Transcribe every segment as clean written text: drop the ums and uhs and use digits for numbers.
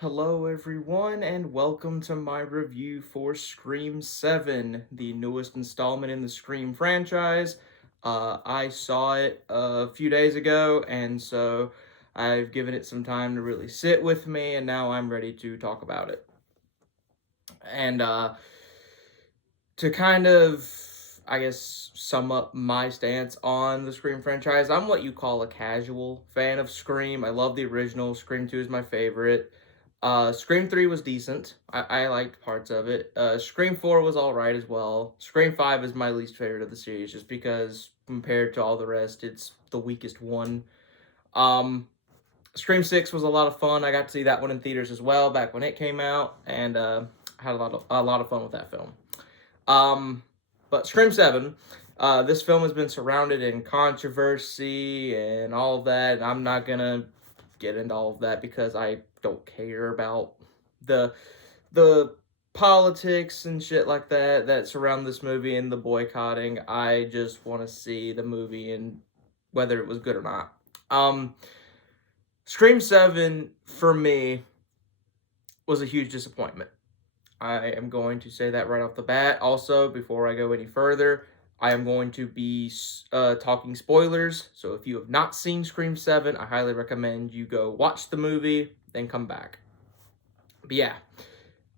Hello, everyone, and welcome to my review for Scream 7, the newest installment in the Scream franchise. I saw it a few days ago, and so I've given it some time to really sit with me, and now I'm ready to talk about it. And to kind of, I guess, sum up my stance on the Scream franchise, I'm what you call a casual fan of Scream. I love the original. Scream 2 is my favorite. Scream 3 was decent. I liked parts of it. Scream 4 was alright as well. Scream 5 is my least favorite of the series just because compared to all the rest, it's the weakest one. Um, Scream 6 was a lot of fun. I got to see that one in theaters as well back when it came out and had a lot of fun with that film. Um, but Scream 7, this film has been surrounded in controversy and all of that. And I'm not gonna get into all of that because I don't care about the the politics and shit like that surround this movie and the boycotting. I just want to see the movie and whether it was good or not. Um, Scream 7 for me was a huge disappointment. I am going to say that right off the bat. Also, before I go any further, I am going to be talking spoilers. So if you have not seen Scream 7, I highly recommend you go watch the movie, then come back. But yeah,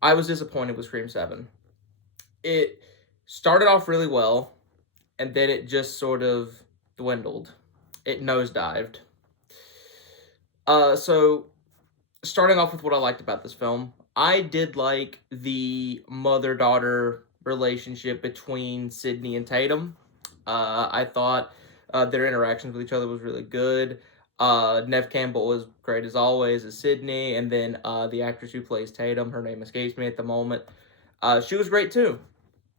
I was disappointed with Scream 7. It started off really well, and then it just sort of dwindled. It nosedived. So starting off with what I liked about this film, I did like the mother daughter relationship between Sydney and Tatum. I thought their interactions with each other was really good. Nev Campbell was great as always as Sydney, and then the actress who plays Tatum, her name escapes me at the moment. She was great too.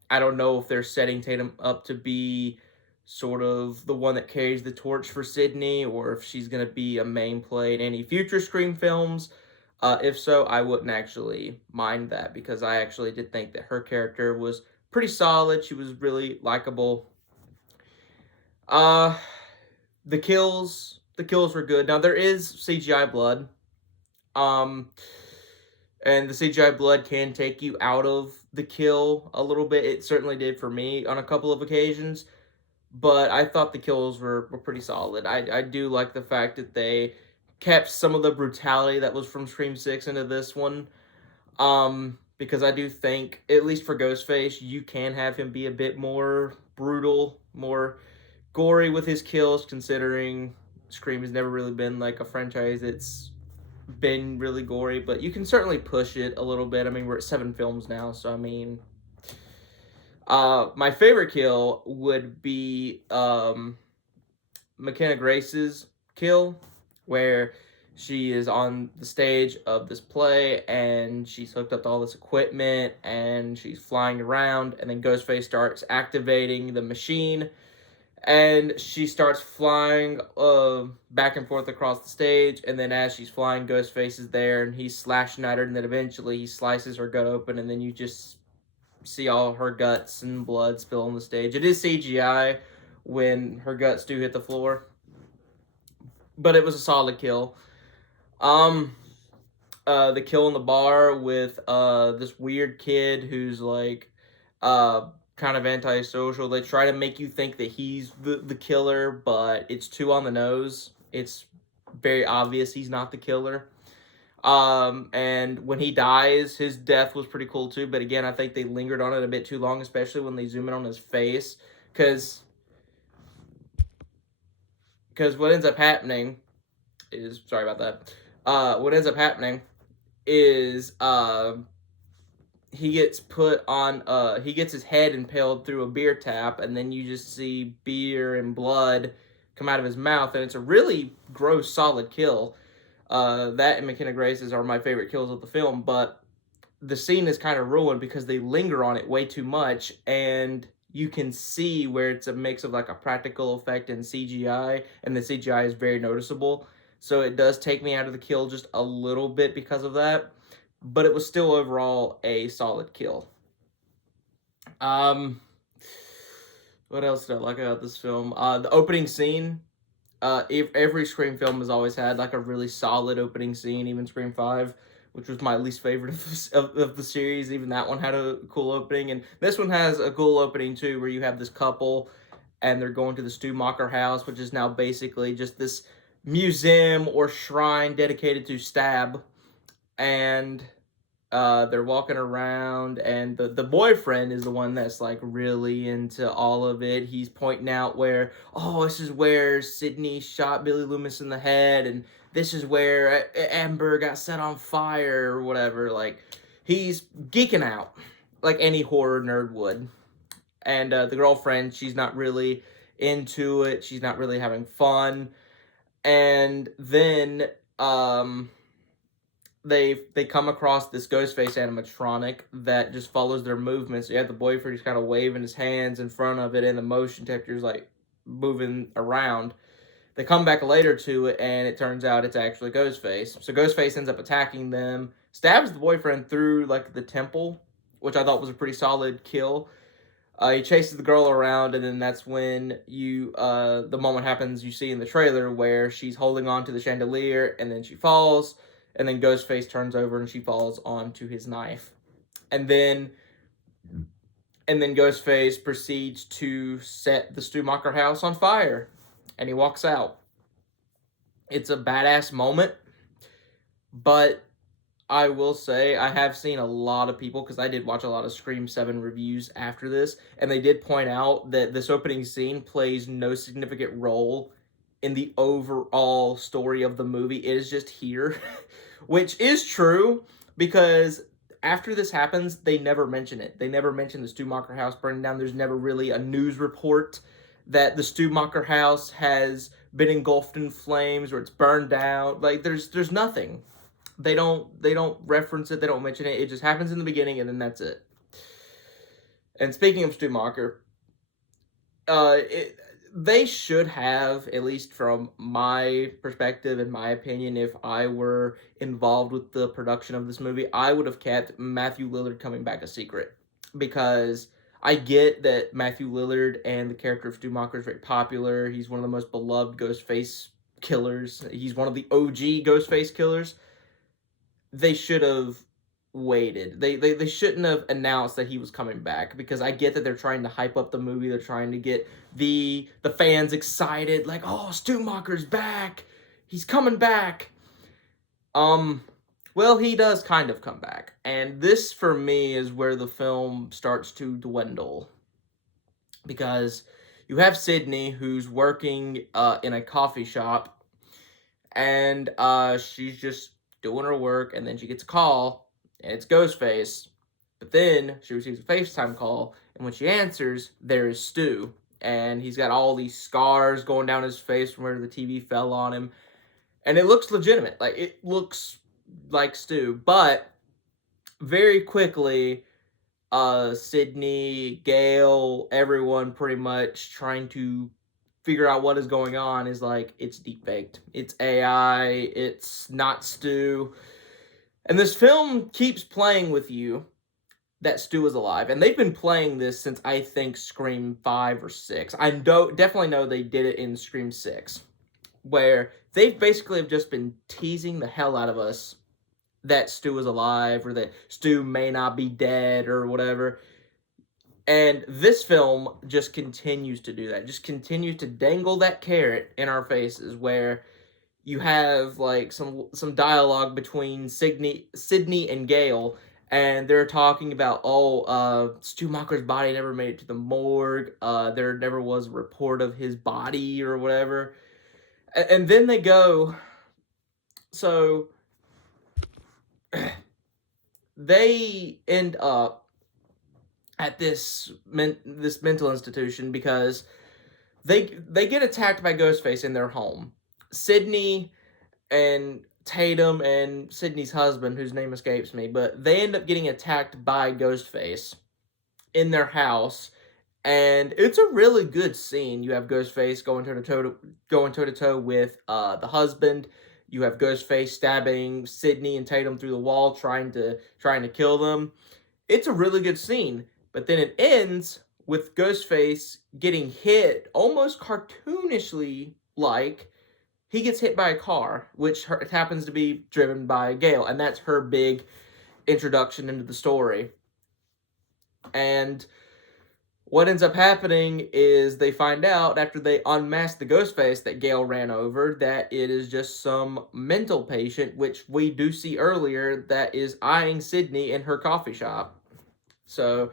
I don't know if they're setting Tatum up to be sort of the one that carries the torch for Sydney, or if she's going to be a main play in any future Scream films. If so, I wouldn't actually mind that because I actually did think that her character was pretty solid. She was really likable. Uh, the kills were good. Now there is CGI blood. Um, and the CGI blood can take you out of the kill a little bit. It certainly did for me on a couple of occasions, but I thought the kills were pretty solid. I do like the fact that they kept some of the brutality that was from Scream 6 into this one. Because I do think, at least for Ghostface, you can have him be a bit more brutal, more gory with his kills, considering Scream has never really been like a franchise that's been really gory, but you can certainly push it a little bit. I mean, we're at 7 films now, so I mean, my favorite kill would be McKenna Grace's kill, where she is on the stage of this play and she's hooked up to all this equipment and she's flying around, and then Ghostface starts activating the machine and she starts flying back and forth across the stage, and then as she's flying, Ghostface is there and he's slashing at her, and then eventually he slices her gut open, and then you just see all her guts and blood spill on the stage. It is CGI when her guts do hit the floor, but it was a solid kill. Um, the kill in the bar with this weird kid who's like kind of antisocial. They try to make you think that he's the killer, but it's too on the nose. It's very obvious he's not the killer. And when he dies, his death was pretty cool too. But again, I think they lingered on it a bit too long, especially when they zoom in on his face, because what ends up happening is, sorry about that. What ends up happening is he gets put on he gets his head impaled through a beer tap, and then you just see beer and blood come out of his mouth, and it's a really gross solid kill. That and McKenna Grace's are my favorite kills of the film, but the scene is kind of ruined because they linger on it way too much, and you can see where it's a mix of like a practical effect and CGI, and the CGI is very noticeable. So it does take me out of the kill just a little bit because of that, but it was still overall a solid kill. Um, what else did I like about this film? The opening scene. If every Scream film has always had like a really solid opening scene, even Scream 5. which was my least favorite of the series. Even that one had a cool opening, and this one has a cool opening too, where you have this couple and they're going to the Stu Macher house, which is now basically just this museum or shrine dedicated to Stab. And they're walking around, and the boyfriend is the one that's like really into all of it. He's pointing out where, oh, this is where Sidney shot Billy Loomis in the head, and this is where Amber got set on fire or whatever. Like, he's geeking out like any horror nerd would. And the girlfriend, she's not really into it. She's not really having fun. And then they come across this Ghostface animatronic that just follows their movements. So you have the boyfriend just kind of waving his hands in front of it, and the motion detector's like moving around. They come back later to it, and it turns out it's actually Ghostface. So Ghostface ends up attacking them, stabs the boyfriend through like the temple, which I thought was a pretty solid kill. He chases the girl around, and then that's when the moment happens you see in the trailer where she's holding on to the chandelier, and then she falls, and then Ghostface turns over and she falls onto his knife. And then Ghostface proceeds to set the Stu Macher house on fire, and he walks out. It's a badass moment, but I will say I have seen a lot of people, because I did watch a lot of Scream 7 reviews after this, and they did point out that this opening scene plays no significant role in the overall story of the movie. It is just here, which is true, because after this happens, they never mention it. They never mention the Stu Macher house burning down. There's never really a news report that the Stu Macher house has been engulfed in flames or it's burned down. Like, there's nothing. They don't reference it. They don't mention it. It just happens in the beginning, and then that's it. And speaking of Stu Macher, they should have, at least from my perspective and my opinion, if I were involved with the production of this movie, I would have kept Matthew Lillard coming back a secret, because I get that Matthew Lillard and the character of Stu Macher is very popular. He's one of the most beloved Ghostface killers. He's one of the OG Ghostface killers. They should have waited. They shouldn't have announced that he was coming back, because I get that they're trying to hype up the movie. They're trying to get the fans excited, like, oh, Stu Macher's back. He's coming back. Well, he does kind of come back. And this, for me, is where the film starts to dwindle. Because you have Sidney, who's working in a coffee shop, and she's just doing her work, and then she gets a call, and it's Ghostface. But then she receives a FaceTime call, and when she answers, there is Stu, and he's got all these scars going down his face from where the TV fell on him, and it looks legitimate. Like, it looks like Stu, but very quickly, Sidney, Gale, everyone pretty much trying to figure out what is going on is like, it's deep faked. It's AI. It's not Stu. And this film keeps playing with you that Stu is alive. And they've been playing this since, I think, Scream 5 or 6. I definitely know they did it in Scream 6, where they basically have just been teasing the hell out of us that Stu is alive, or that Stu may not be dead, or whatever. And this film just continues to do that. Just continues to dangle that carrot in our faces, where you have like some dialogue between Sidney and Gale, and they're talking about, Stu Macher's body never made it to the morgue. There never was a report of his body or whatever. And then they go, so they end up at this mental institution because they get attacked by Ghostface in their home. Sidney and Tatum and Sidney's husband, whose name escapes me, but they end up getting attacked by Ghostface in their house, and it's a really good scene. You have Ghostface going toe to toe with the husband. You have Ghostface stabbing Sidney and Tatum through the wall, trying to kill them. It's a really good scene. But then it ends with Ghostface getting hit almost cartoonishly like. he gets hit by a car, which happens to be driven by Gale, and that's her big introduction into the story. And what ends up happening is they find out after they unmask the Ghostface that Gale ran over that it is just some mental patient, which we do see earlier, that is eyeing Sydney in her coffee shop. So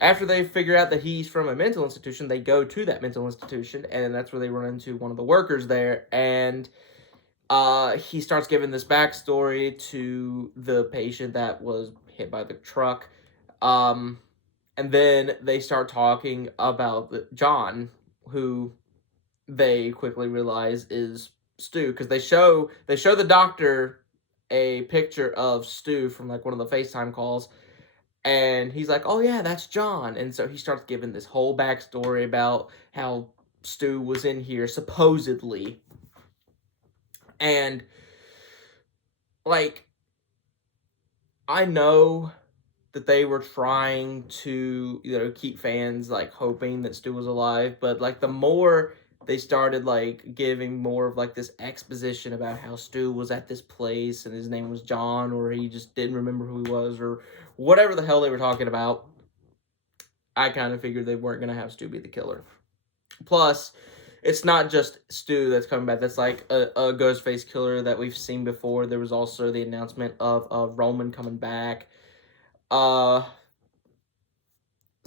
after they figure out that he's from a mental institution, they go to that mental institution, and that's where they run into one of the workers there, and he starts giving this backstory to the patient that was hit by the truck. And then they start talking about John, who they quickly realize is Stu, because they show the doctor a picture of Stu from like one of the FaceTime calls, and he's like, "Oh yeah, that's John." And so he starts giving this whole backstory about how Stu was in here supposedly, and like I know that they were trying to, keep fans like hoping that Stu was alive, but like the more they started like giving more of like this exposition about how Stu was at this place and his name was John, or he just didn't remember who he was, or whatever the hell they were talking about, I kind of figured they weren't going to have Stu be the killer. Plus, it's not just Stu that's coming back. That's like a Ghostface killer that we've seen before. There was also the announcement of Roman coming back.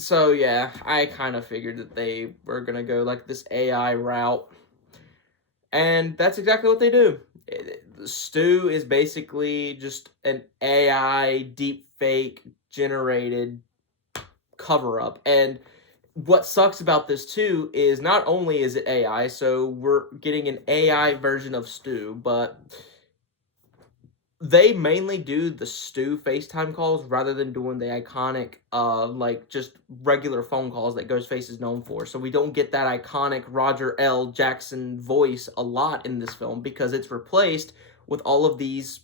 So yeah, I kind of figured that they were gonna go like this AI route, and that's exactly what they do. Stu is basically just an AI deep fake generated cover up, and what sucks about this too is not only is it AI, so we're getting an AI version of Stu, but they mainly do the Stu FaceTime calls rather than doing the iconic, like just regular phone calls that Ghostface is known for. So we don't get that iconic Roger L. Jackson voice a lot in this film because it's replaced with all of these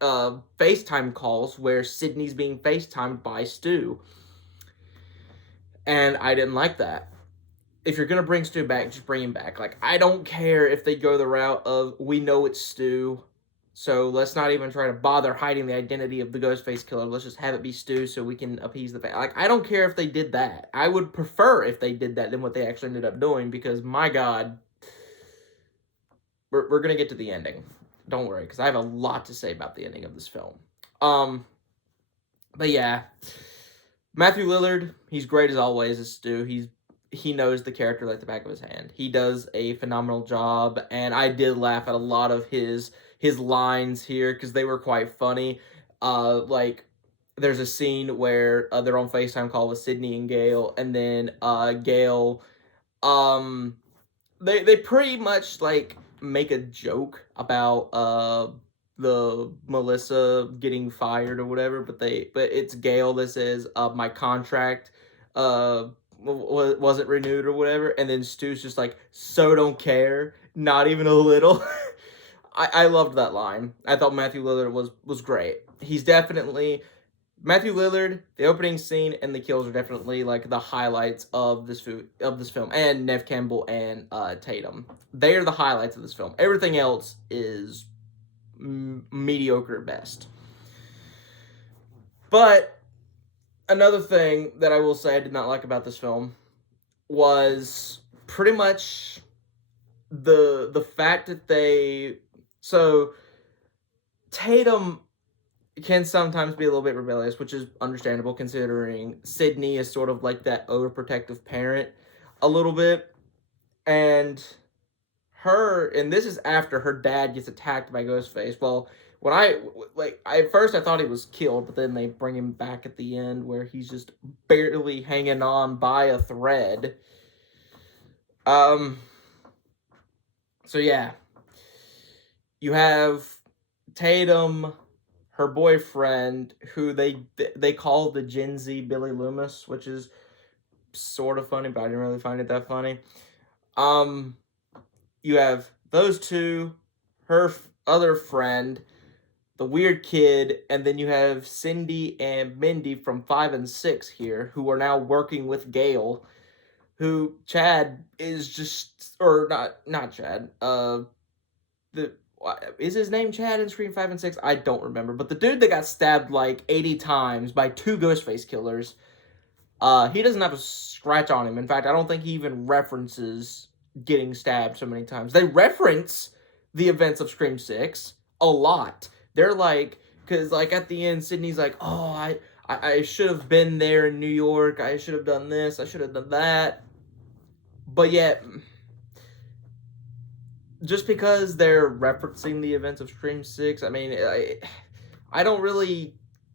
FaceTime calls where Sydney's being FaceTimed by Stu. And I didn't like that. If you're gonna bring Stu back, just bring him back. Like, I don't care if they go the route of we know it's Stu, so let's not even try to bother hiding the identity of the Ghostface killer. Let's just have it be Stu so we can appease the fans. Like, I don't care if they did that. I would prefer if they did that than what they actually ended up doing because, my God, we're going to get to the ending. Don't worry, because I have a lot to say about the ending of this film. But yeah, Matthew Lillard, he's great as always as Stu. He knows the character like the back of his hand. He does a phenomenal job, and I did laugh at a lot of his lines here because they were quite funny. Like there's a scene where they're on FaceTime call with Sydney and Gale, and then Gale, they pretty much like make a joke about the Melissa getting fired or whatever, but it's Gale that says my contract wasn't renewed or whatever, and then Stu's just like, so don't care, not even a little. I loved that line. I thought Matthew Lillard was great. He's definitely Matthew Lillard. The opening scene and the kills are definitely like the highlights of this film. And Nev Campbell and Tatum. They are the highlights of this film. Everything else is mediocre at best. But another thing that I will say I did not like about this film was pretty much the fact that Tatum can sometimes be a little bit rebellious, which is understandable considering Sydney is sort of like that overprotective parent a little bit. And this is after her dad gets attacked by Ghostface. Well, at first I thought he was killed, but then they bring him back at the end where he's just barely hanging on by a thread. So yeah. You have Tatum, her boyfriend, who they call the Gen Z Billy Loomis, which is sort of funny, but I didn't really find it that funny. You have those two, her other friend, the weird kid, and then you have Cindy and Mindy from 5 and 6 here, who are now working with Gale, who Chad is just, or not Chad, the is his name Chad in Scream 5 and 6? I don't remember. But the dude that got stabbed like 80 times by 2 Ghostface killers, he doesn't have a scratch on him. In fact, I don't think he even references getting stabbed so many times. They reference the events of Scream 6 a lot. They're like, because like at the end, Sidney's like, oh, I should have been there in New York. I should have done this. I should have done that. But yet, just because they're referencing the events of Scream 6, I mean, I don't really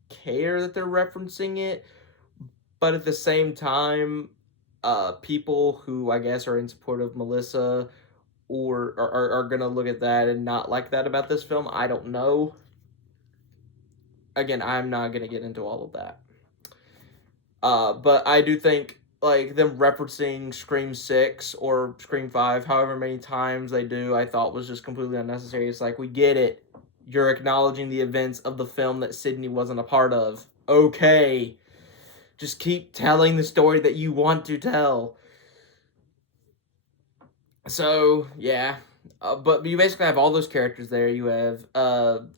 care that they're referencing it. But at the same time, people who I guess are in support of Melissa or are going to look at that and not like that about this film, I don't know. Again, I'm not going to get into all of that. But I do think like them referencing Scream 6 or Scream 5, however many times they do, I thought was just completely unnecessary. It's like, we get it. You're acknowledging the events of the film that Sidney wasn't a part of. Okay. Just keep telling the story that you want to tell. So, yeah. But you basically have all those characters there. You have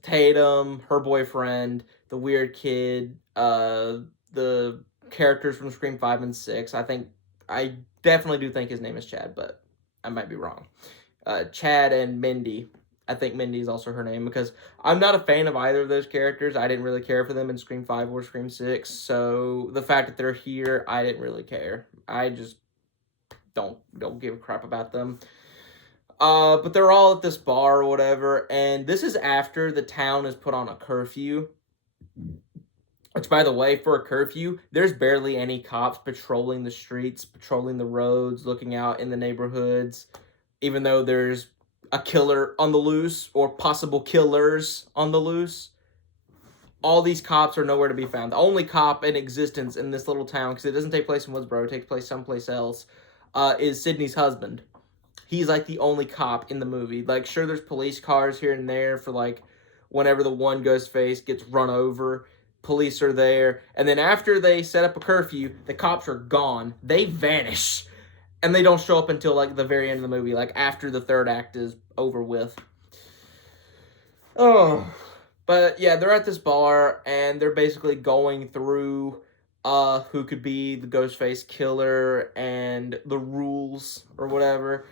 Tatum, her boyfriend, the weird kid, the characters from Scream 5 and 6. I definitely do think his name is Chad, but I might be wrong. Chad and Mindy. I think Mindy is also her name, because I'm not a fan of either of those characters. I didn't really care for them in Scream 5 or Scream 6, so the fact that they're here, I didn't really care. I just don't give a crap about them. But they're all at this bar or whatever, and this is after the town is put on a curfew. Which, by the way, for a curfew, there's barely any cops patrolling the streets, patrolling the roads, looking out in the neighborhoods, even though there's a killer on the loose or possible killers on the loose. All these cops are nowhere to be found. The only cop in existence in this little town, because it doesn't take place in Woodsboro, it takes place someplace else, is Sidney's husband. He's like the only cop in the movie. Like, sure, there's police cars here and there for like whenever the one Ghostface gets run over. Police are there, and then after they set up a curfew, the cops are gone. They vanish, and they don't show up until like the very end of the movie, like after the third act is over with. Oh, but yeah, they're at this bar, and they're basically going through who could be the Ghostface killer and the rules or whatever.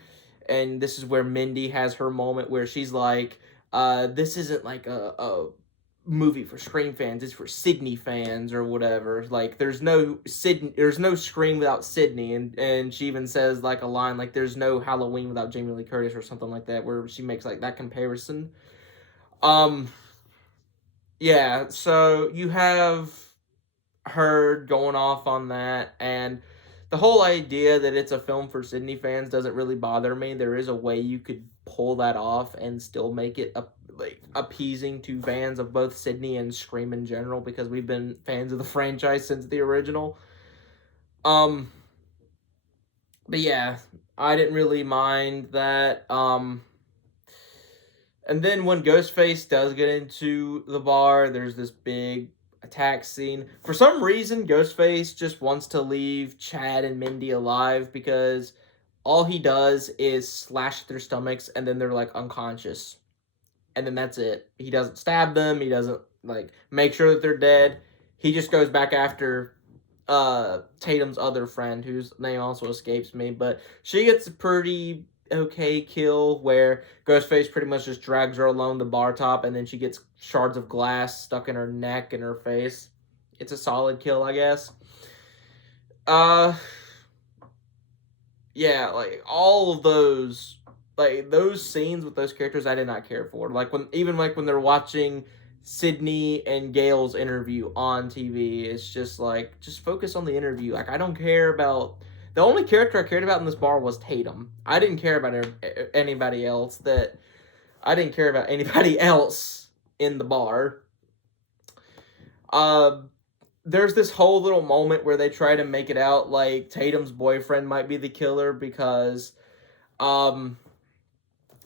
And this is where Mindy has her moment where she's like, this isn't like a movie for Scream fans, it's for Sidney fans or whatever. Like, there's no Scream without Sidney, and she even says like a line like, there's no Halloween without Jamie Lee Curtis or something like that, where she makes like that comparison. Yeah, so you have her going off on that, and the whole idea that it's a film for Sidney fans doesn't really bother me. There is a way you could pull that off and still make it appeasing to fans of both Sidney and Scream in general, because we've been fans of the franchise since the original. But yeah, I didn't really mind that. And then when Ghostface does get into the bar, there's this big attack scene. For some reason, Ghostface just wants to leave Chad and Mindy alive, because all he does is slash their stomachs and then they're like unconscious. And then that's it. He doesn't stab them. He doesn't like make sure that they're dead. He just goes back after Tatum's other friend, whose name also escapes me, but she gets a pretty okay kill where Ghostface pretty much just drags her along the bar top, and then she gets shards of glass stuck in her neck and her face. It's a solid kill, I guess. Yeah, like all of those, like those scenes with those characters, I did not care for. Like when they're watching Sidney and Gail's interview on TV, it's just like, just focus on the interview. Like, I don't care about, the only character I cared about in this bar was Tatum. I didn't care about anybody else in the bar. There's this whole little moment where they try to make it out like Tatum's boyfriend might be the killer, because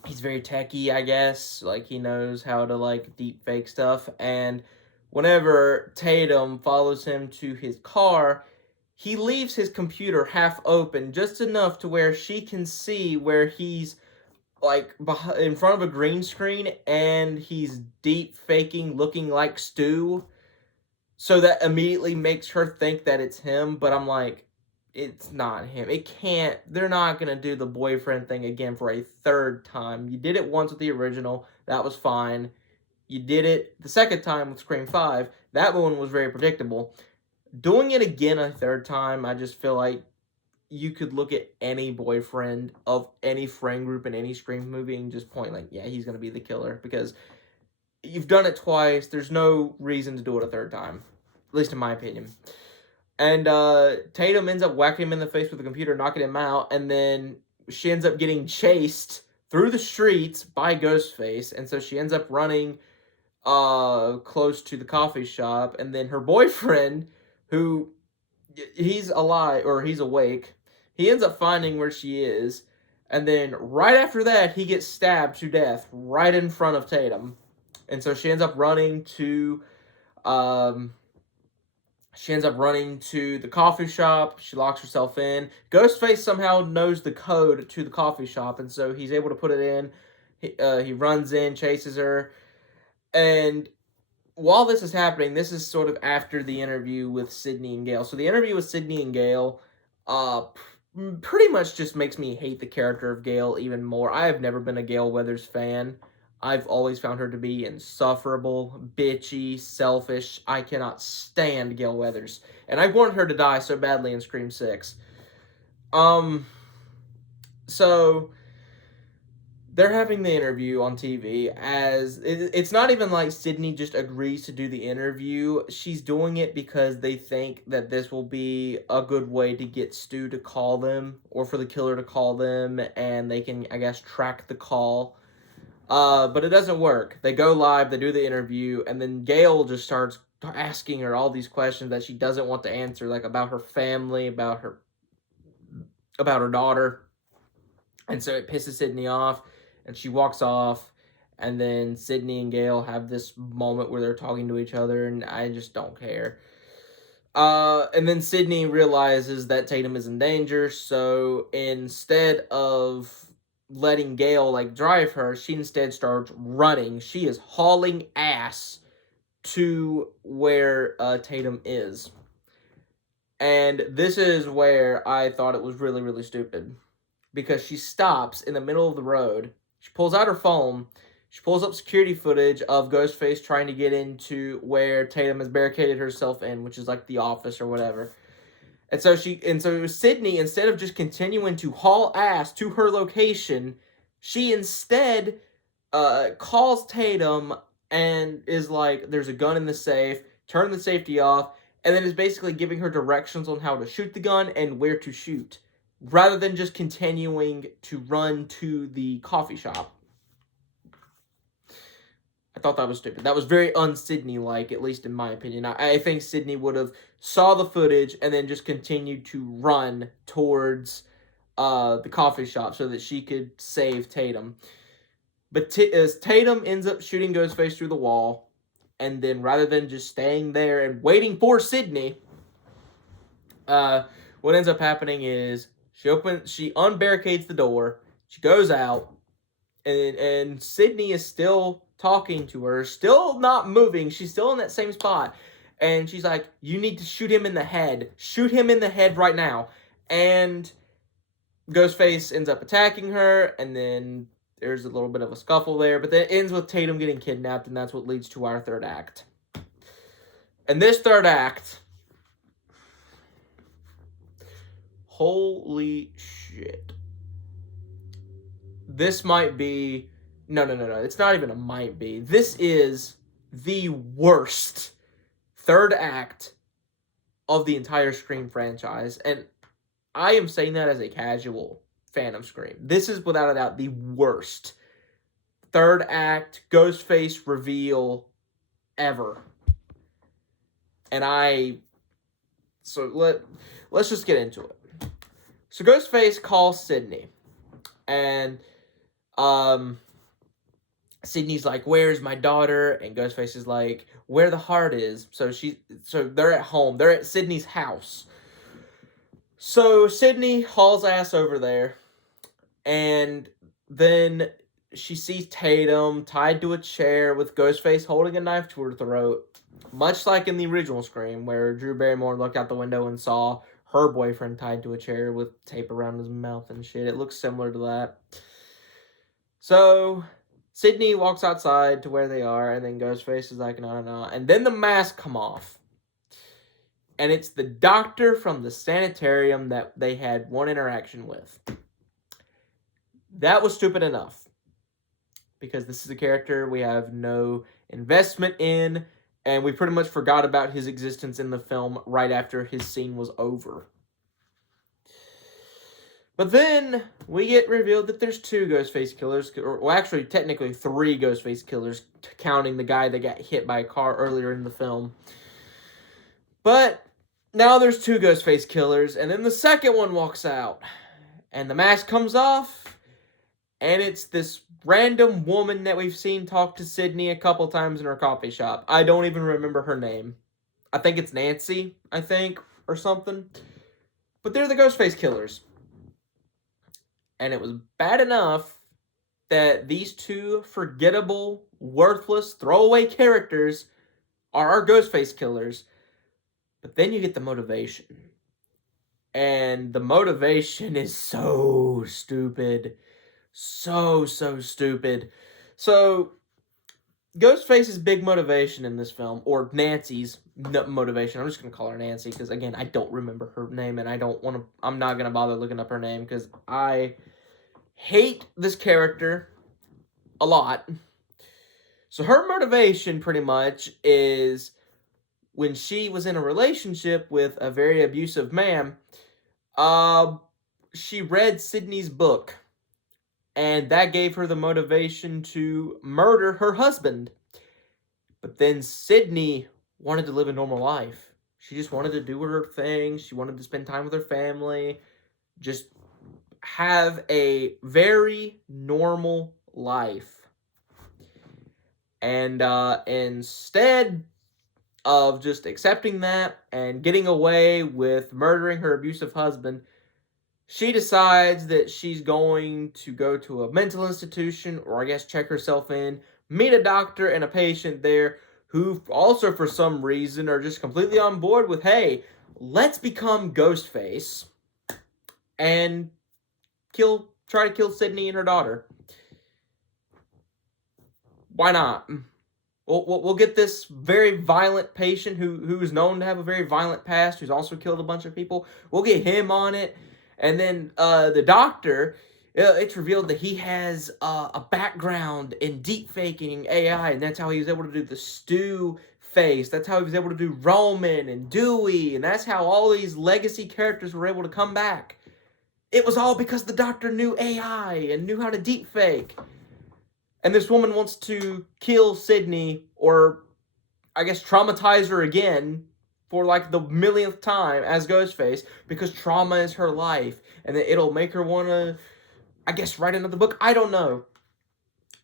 he's very techie, I guess. Like, he knows how to like deep fake stuff, and whenever Tatum follows him to his car, he leaves his computer half open, just enough to where she can see where he's like in front of a green screen, and he's deep faking looking like Stu, so that immediately makes her think that it's him. But I'm like, it's not him. It can't. They're not gonna do the boyfriend thing again for a third time. You did it once with the original. That was fine. You did it the second time with Scream 5. That one was very predictable. Doing it again a third time, I just feel like you could look at any boyfriend of any friend group in any Scream movie and just point like, yeah, he's gonna be the killer, because you've done it twice. There's no reason to do it a third time, at least in my opinion. And Tatum ends up whacking him in the face with the computer, knocking him out, and then she ends up getting chased through the streets by Ghostface, and so she ends up running close to the coffee shop, and then her boyfriend, who he's alive or he's awake, he ends up finding where she is, and then right after that he gets stabbed to death right in front of Tatum. And so she ends up running to the coffee shop. She locks herself in. Ghostface somehow knows the code to the coffee shop, and so he's able to put it in. He runs in, chases her, and while this is happening, this is sort of after the interview with Sydney and Gale. So the interview with Sydney and Gale pretty much just makes me hate the character of Gale even more. I have never been a Gale Weathers fan. I've always found her to be insufferable, bitchy, selfish. I cannot stand Gale Weathers. And I wanted her to die so badly in Scream 6. So they're having the interview on TV, as it's not even like Sydney just agrees to do the interview. She's doing it because they think that this will be a good way to get Stu to call them, or for the killer to call them, and they can, I guess, track the call. But it doesn't work. They go live, they do the interview, and then Gale just starts asking her all these questions that she doesn't want to answer, like about her family, about her daughter. And so it pisses Sydney off, and she walks off, and then Sydney and Gale have this moment where they're talking to each other, and I just don't care. And then Sydney realizes that Tatum is in danger, so instead of letting Gale, like, drive her, she instead starts running. She is hauling ass to where Tatum is. And this is where I thought it was really, really stupid, because she stops in the middle of the road. She pulls out her phone. She pulls up security footage of Ghostface trying to get into where Tatum has barricaded herself in, which is like the office or whatever. And so Sydney, instead of just continuing to haul ass to her location, she instead calls Tatum and is like, there's a gun in the safe, turn the safety off, and then is basically giving her directions on how to shoot the gun and where to shoot, rather than just continuing to run to the coffee shop. I thought that was stupid. That was very un-Sydney-like, at least in my opinion. I think Sydney would have saw the footage and then just continued to run towards the coffee shop so that she could save Tatum. But as Tatum ends up shooting Ghostface through the wall, and then rather than just staying there and waiting for Sydney, what ends up happening is she unbarricades the door, she goes out, and Sydney is still talking to her, still not moving, she's still in that same spot, and she's like, you need to shoot him in the head. Shoot him in the head right now. And Ghostface ends up attacking her, and then there's a little bit of a scuffle there, but then it ends with Tatum getting kidnapped, and that's what leads to our third act. And this third act, holy shit. This might be... No. It's not even a might be. This is the worst third act of the entire Scream franchise. And I am saying that as a casual fan of Scream. This is, without a doubt, the worst third act Ghostface reveal ever. And so let's just get into it. So Ghostface calls Sydney, and Sydney's like, where's my daughter? And Ghostface is like, where the heart is. So they're at home. They're at Sydney's house. So Sydney hauls ass over there, and then she sees Tatum tied to a chair with Ghostface holding a knife to her throat, much like in the original Scream, where Drew Barrymore looked out the window and saw her boyfriend tied to a chair with tape around his mouth and shit. It looks similar to that. So Sidney walks outside to where they are, and then Ghostface is like, no, no, no. And then the mask come off. And it's the doctor from the sanitarium that they had one interaction with. That was stupid enough. Because this is a character we have no investment in, and we pretty much forgot about his existence in the film right after his scene was over. But then we get revealed that there's 2 Ghostface killers, or well, actually, technically 3 Ghostface killers, counting the guy that got hit by a car earlier in the film. But now there's 2 Ghostface killers, and then the second one walks out, and the mask comes off, and it's this random woman that we've seen talk to Sidney a couple times in her coffee shop. I don't even remember her name. I think it's Nancy, or something. But they're the Ghostface killers. And it was bad enough that these 2 forgettable, worthless, throwaway characters are our Ghostface killers. But then you get the motivation. And the motivation is so stupid. So stupid. So, Ghostface's big motivation in this film, or Nancy's motivation, I'm just going to call her Nancy, because again, I don't remember her name, and I'm not going to bother looking up her name, because I hate this character a lot. So her motivation, pretty much, is when she was in a relationship with a very abusive man, she read Sidney's book. And that gave her the motivation to murder her husband. But then Sidney wanted to live a normal life. She just wanted to do her thing. She wanted to spend time with her family. Just have a very normal life. And instead of just accepting that and getting away with murdering her abusive husband, she decides that she's going to go to a mental institution, or I guess check herself in, meet a doctor and a patient there who also for some reason are just completely on board with, hey, let's become Ghostface and try to kill Sidney and her daughter. Why not? We'll get this very violent patient who's known to have a very violent past, who's also killed a bunch of people. We'll get him on it. And then the doctor, it's revealed that he has a background in deep faking AI, and that's how he was able to do the Stu face. That's how he was able to do Roman and Dewey, and that's how all these legacy characters were able to come back. It was all because the doctor knew AI and knew how to deep fake. And this woman wants to kill Sidney, or I guess traumatize her again, for like the millionth time as Ghostface, because trauma is her life, and that it'll make her want to, I guess, write another book. I don't know.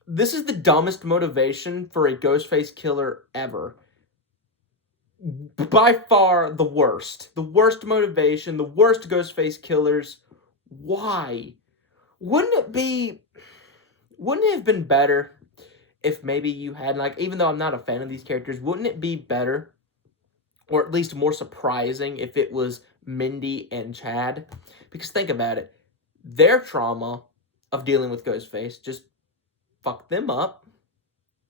This is the dumbest motivation for a Ghostface killer ever. By far the worst. The worst motivation, the worst Ghostface killers. Why? Wouldn't it have been better if maybe you had, like, even though I'm not a fan of these characters, wouldn't it be better, or at least more surprising, if it was Mindy and Chad? Because think about it. Their trauma of dealing with Ghostface just fucked them up,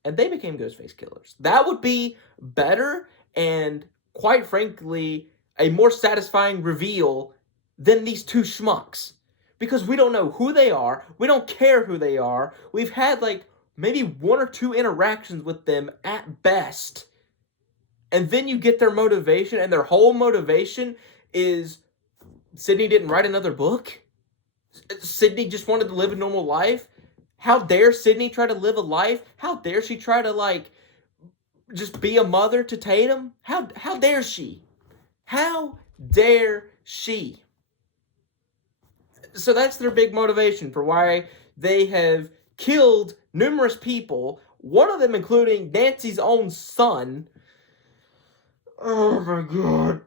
and they became Ghostface killers. That would be better, and quite frankly, a more satisfying reveal than these 2 schmucks. Because we don't know who they are. We don't care who they are. We've had, like, maybe 1 or 2 interactions with them at best. And then you get their motivation, and their whole motivation is Sidney didn't write another book? Sidney just wanted to live a normal life? How dare Sidney try to live a life? How dare she try to, like, just be a mother to Tatum? How dare she? How dare she? So that's their big motivation for why they have killed numerous people, one of them including Nancy's own son. Oh my god.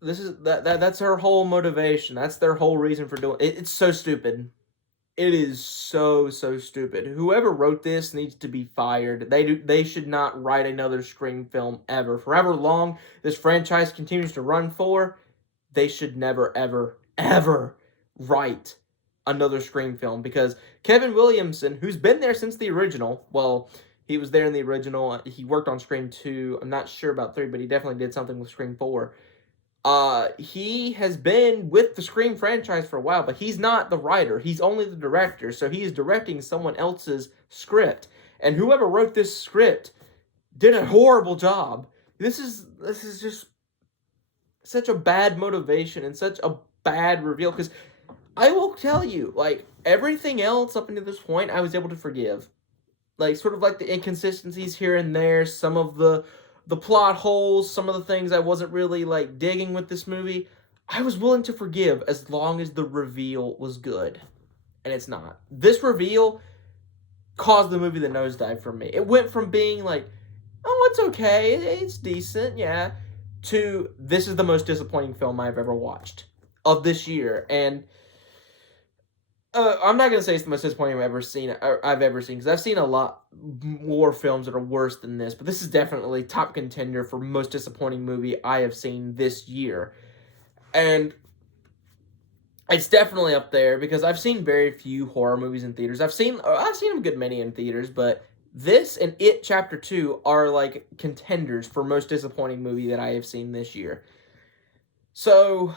That's her whole motivation. That's their whole reason for doing it. It's so stupid. It is so, so stupid. Whoever wrote this needs to be fired. They should not write another Scream film ever. For however long this franchise continues to run for, they should never, ever, ever write another Scream film, because Kevin Williamson, who's been there since the original, well, he was there in the original. He worked on Scream 2. I'm not sure about 3, but he definitely did something with Scream 4. He has been with the Scream franchise for a while, but he's not the writer. He's only the director, so he is directing someone else's script. And whoever wrote this script did a horrible job. This is just such a bad motivation and such a bad reveal, because I will tell you, like, everything else up until this point I was able to forgive. Like, sort of like the inconsistencies here and there, some of the plot holes, some of the things I wasn't really like digging with this movie, I was willing to forgive as long as the reveal was good. And it's not. This reveal caused the movie the nosedive for me. It went from being like, oh, it's okay, it's decent, yeah, to this is the most disappointing film I've ever watched of this year. And I'm not gonna say it's the most disappointing I've ever seen, because I've seen a lot more films that are worse than this. But this is definitely top contender for most disappointing movie I have seen this year, and it's definitely up there because I've seen very few horror movies in theaters. I've seen a good many in theaters, but this and It Chapter 2 are like contenders for most disappointing movie that I have seen this year. So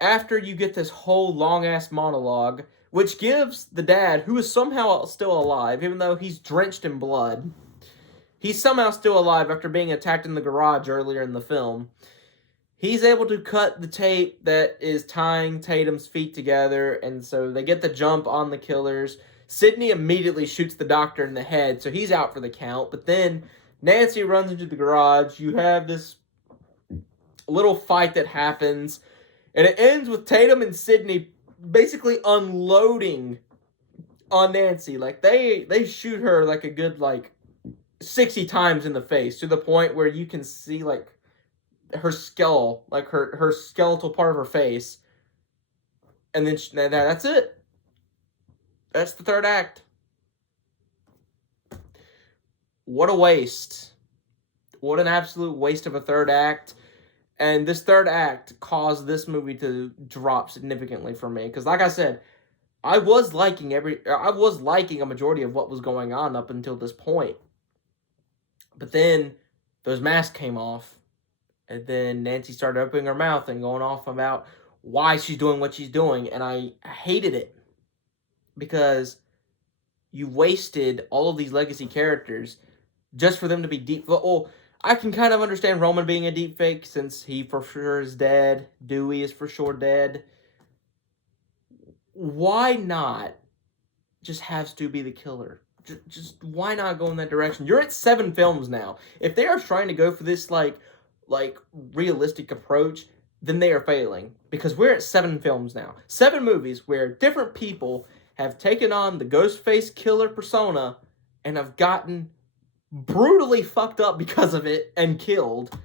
after you get this whole long-ass monologue, which gives the dad, who is somehow still alive, even though he's drenched in blood, he's somehow still alive after being attacked in the garage earlier in the film. He's able to cut the tape that is tying Tatum's feet together, and so they get the jump on the killers. Sidney immediately shoots the doctor in the head, so he's out for the count. But then Nancy runs into the garage. You have this little fight that happens, and it ends with Tatum and Sidney basically unloading on Nancy. Like, they shoot her like a good, like, 60 times in the face, to the point where you can see, like, her skull, like, her skeletal part of her face. And then that's it. That's the third act. What a waste. What an absolute waste of a third act. And this third act caused this movie to drop significantly for me. Because like I said, I was liking a majority of what was going on up until this point. But then those masks came off. And then Nancy started opening her mouth and going off about why she's doing what she's doing. And I hated it. Because you wasted all of these legacy characters just for them to be deep. Well, I can kind of understand Roman being a deep fake, since he for sure is dead. Dewey is for sure dead. Why not just have Stu be the killer? Just why not go in that direction? You're at 7 films now. If they are trying to go for this like realistic approach, then they are failing, because we're at 7 films now. 7 movies where different people have taken on the Ghostface killer persona and have gotten brutally fucked up because of it and killed.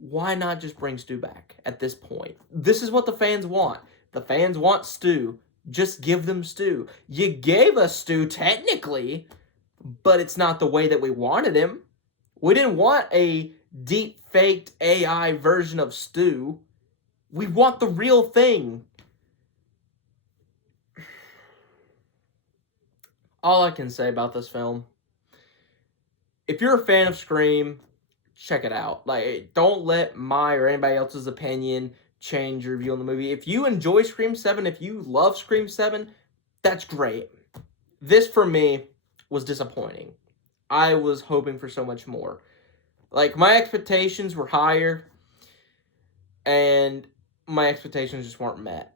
Why not just bring Stu back at this point? This is what the fans want. The fans want Stu. Just give them Stu. You gave us Stu technically, but it's not the way that we wanted him. We didn't want a deep faked AI version of Stu. We want the real thing. All I can say about this film, if you're a fan of Scream, check it out. Like, don't let my or anybody else's opinion change your view on the movie. If you enjoy Scream 7, if you love Scream 7, that's great. This, for me, was disappointing. I was hoping for so much more. Like, my expectations were higher, and my expectations just weren't met.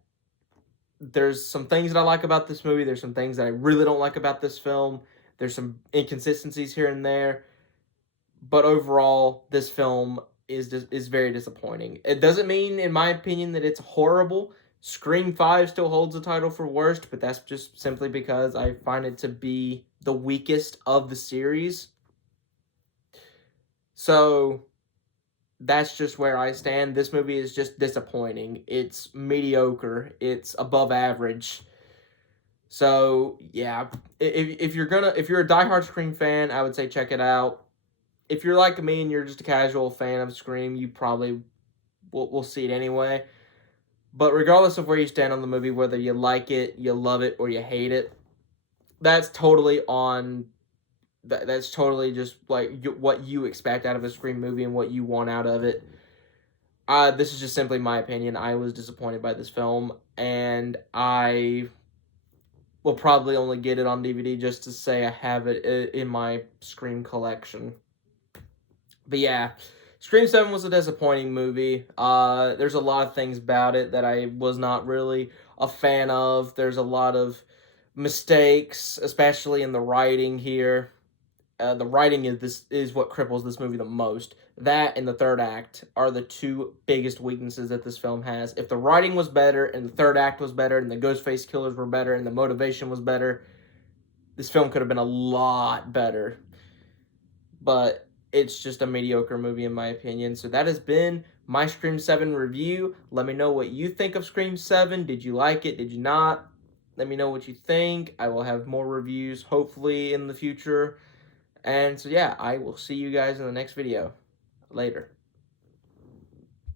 There's some things that I like about this movie. There's some things that I really don't like about this film. There's some inconsistencies here and there. But overall, this film is very disappointing. It doesn't mean, in my opinion, that it's horrible. Scream 5 still holds the title for worst, but that's just simply because I find it to be the weakest of the series. So that's just where I stand. This movie is just disappointing. It's mediocre. It's above average. So yeah, if you're a diehard Scream fan, I would say check it out. If you're like me and you're just a casual fan of Scream, you probably will see it anyway. But regardless of where you stand on the movie, whether you like it, you love it, or you hate it, that's totally on. That's totally just like what you expect out of a Scream movie and what you want out of it. This is just simply my opinion. I was disappointed by this film, and I will probably only get it on DVD just to say I have it in my Scream collection. But yeah, Scream 7 was a disappointing movie. There's a lot of things about it that I was not really a fan of. There's a lot of mistakes, especially in the writing here. The writing is what cripples this movie the most. That and the third act are the two biggest weaknesses that this film has. If the writing was better and the third act was better and the Ghostface killers were better and the motivation was better, this film could have been a lot better. But it's just a mediocre movie in my opinion. So that has been my Scream 7 review. Let me know what you think of Scream 7. Did you like it? Did you not? Let me know what you think. I will have more reviews hopefully in the future. And so yeah, I will see you guys in the next video. Later.